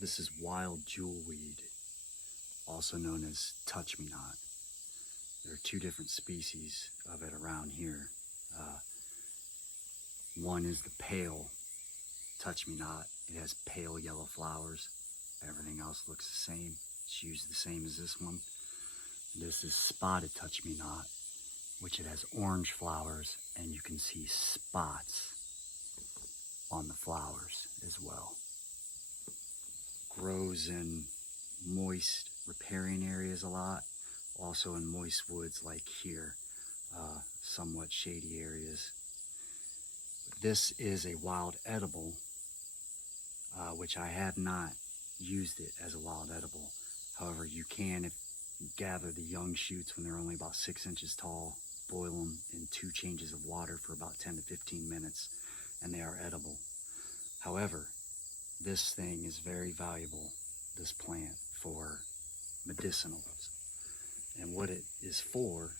This is wild jewelweed, also known as touch-me-not. There are two different species of it around here. One is the pale touch-me-not. It has pale yellow flowers. Everything else looks the same. It's used the same as this one. This is spotted touch-me-not, which it has orange flowers, and you can see spots on the flowers as well. Grows in moist riparian areas a lot, also in moist woods like here, somewhat shady areas. This is a wild edible, which I have not used it as a wild edible. However, you can, if you gather the young shoots when they're only about 6 inches tall, boil them in 2 changes of water for about 10 to 15 minutes, and they are edible. However, this thing is very valuable, this plant, for medicinals. And what it is for,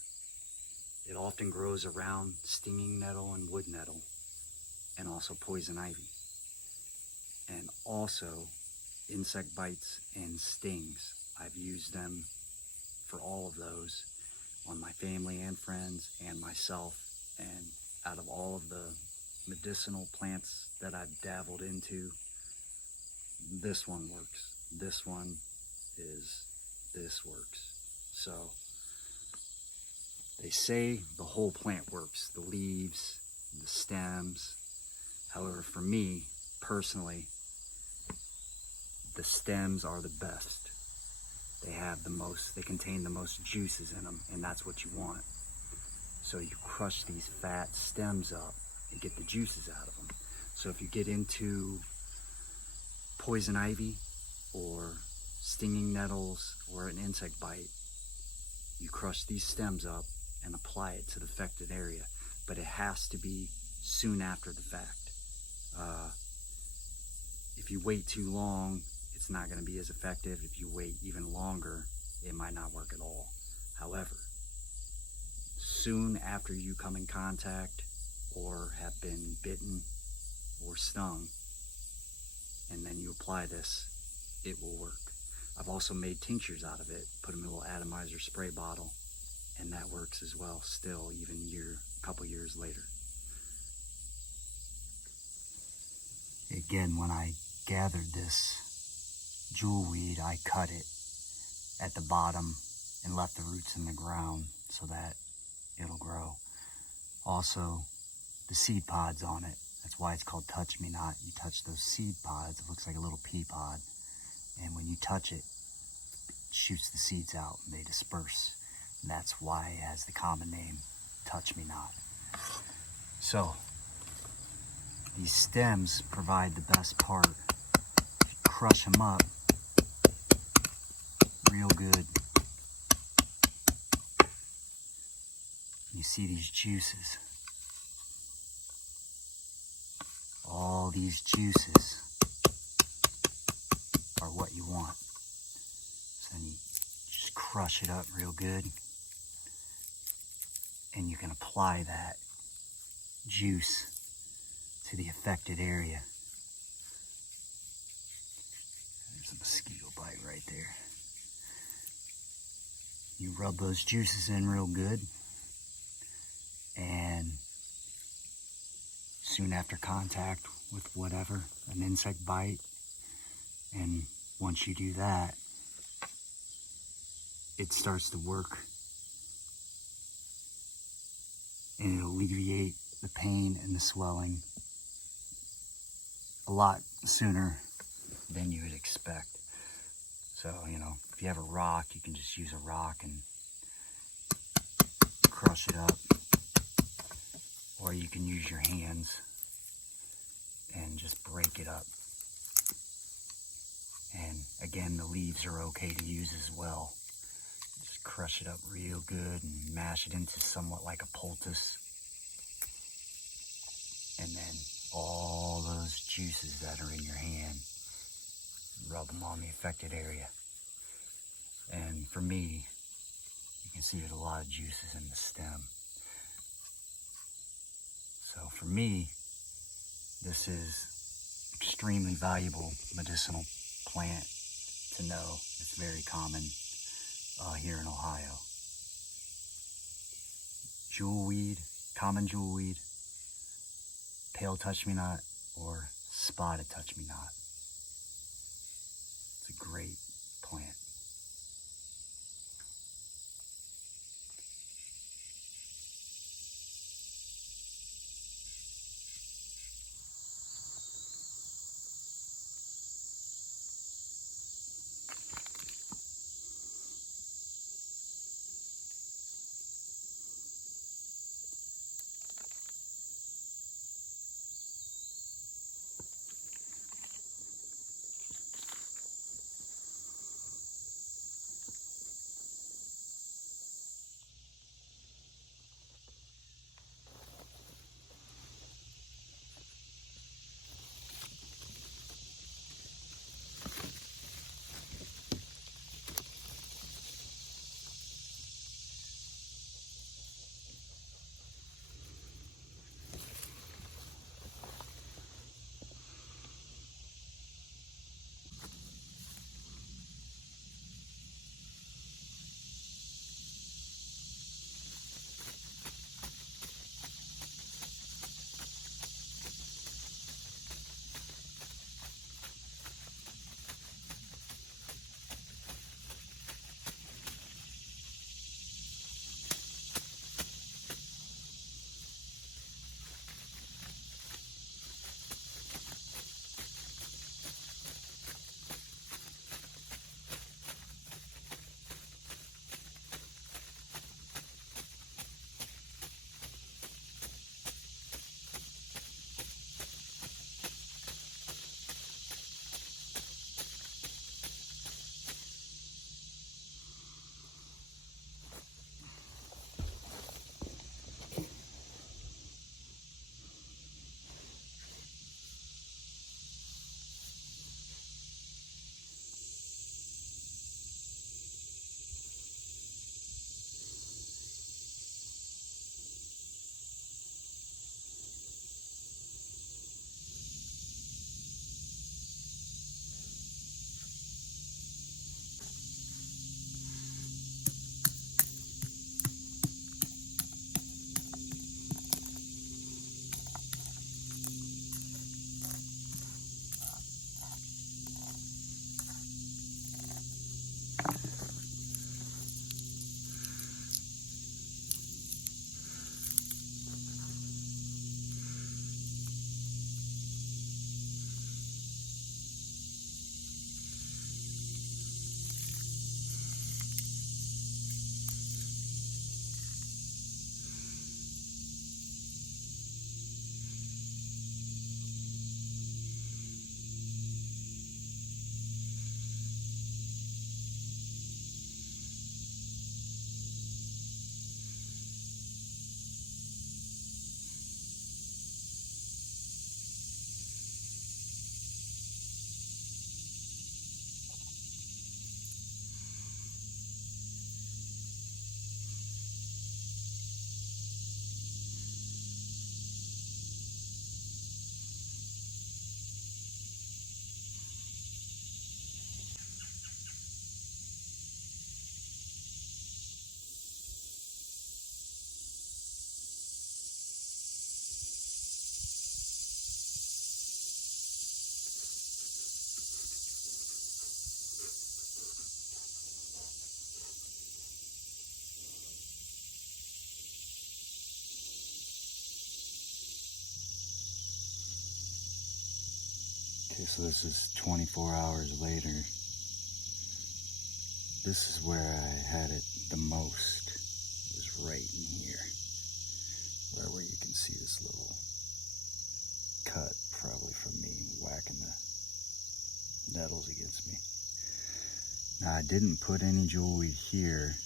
it often grows around stinging nettle and wood nettle, and also poison ivy. And also insect bites and stings. I've used them for all of those on my family and friends and myself. And out of all of the medicinal plants that I've dabbled into, this one works. This works. So they say the whole plant works, the leaves, the stems. However, for me personally, the stems are the best. They contain the most juices in them, and that's what you want. So you crush these fat stems up and get the juices out of them. So if you get into poison ivy or stinging nettles or an insect bite, you crush these stems up and apply it to the affected area. But it has to be soon after the fact. If you wait too long, it's not going to be as effective. If you wait even longer, it might not work at all. However, soon after you come in contact or have been bitten or stung, and then you apply this, it will work. I've also made tinctures out of it, put them in a little atomizer spray bottle, and that works as well still, even a couple years later. Again, when I gathered this jewelweed, I cut it at the bottom and left the roots in the ground so that it'll grow. Also, the seed pods on it, that's why it's called touch-me-not. You touch those seed pods, it looks like a little pea pod, and when you touch it, it shoots the seeds out and they disperse. And that's why it has the common name, touch-me-not. So, these stems provide the best part. If you crush them up real good, you see these juices. All these juices are what you want. So then you just crush it up real good, and you can apply that juice to the affected area. There's a mosquito bite right there. You rub those juices in real good, and soon after contact with whatever, an insect bite, and once you do that, it starts to work, and it'll alleviate the pain and the swelling a lot sooner than you would expect. So, if you have a rock, you can just use a rock and crush it up. Or you can use your hands and just break it up. And again, the leaves are okay to use as well. Just crush it up real good and mash it into somewhat like a poultice. And then all those juices that are in your hand, rub them on the affected area. And for me, you can see there's a lot of juices in the stem. So for me, this is extremely valuable medicinal plant to know. It's very common here in Ohio. Jewelweed, common jewelweed, pale touch-me-not, or spotted touch-me-not. It's a great plant. Okay, so this is 24 hours later. This is where I had it the most. It was right in here. Where you can see this little cut, probably from me whacking the nettles against me. Now I didn't put any jewelweed here,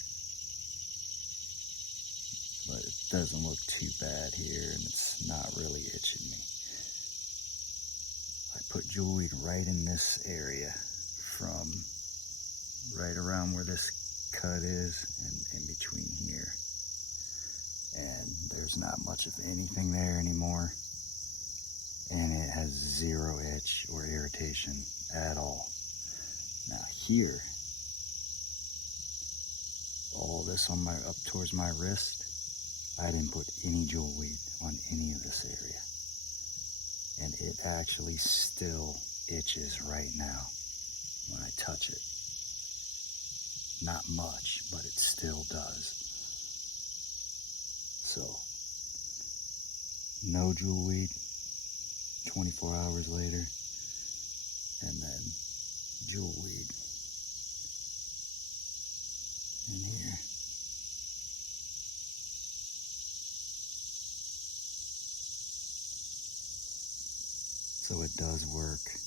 but it doesn't look too bad here, and it's not really itching me. I put jewelweed right in this area, from right around where this cut is and in between here. And there's not much of anything there anymore, and it has zero itch or irritation at all. Now here, all this on my, up towards my wrist, I didn't put any jewelweed on any of this area. And it actually still itches right now when I touch it. Not much, but it still does. So, no jewelweed, 24 hours later, and then jewelweed in here. So it does work.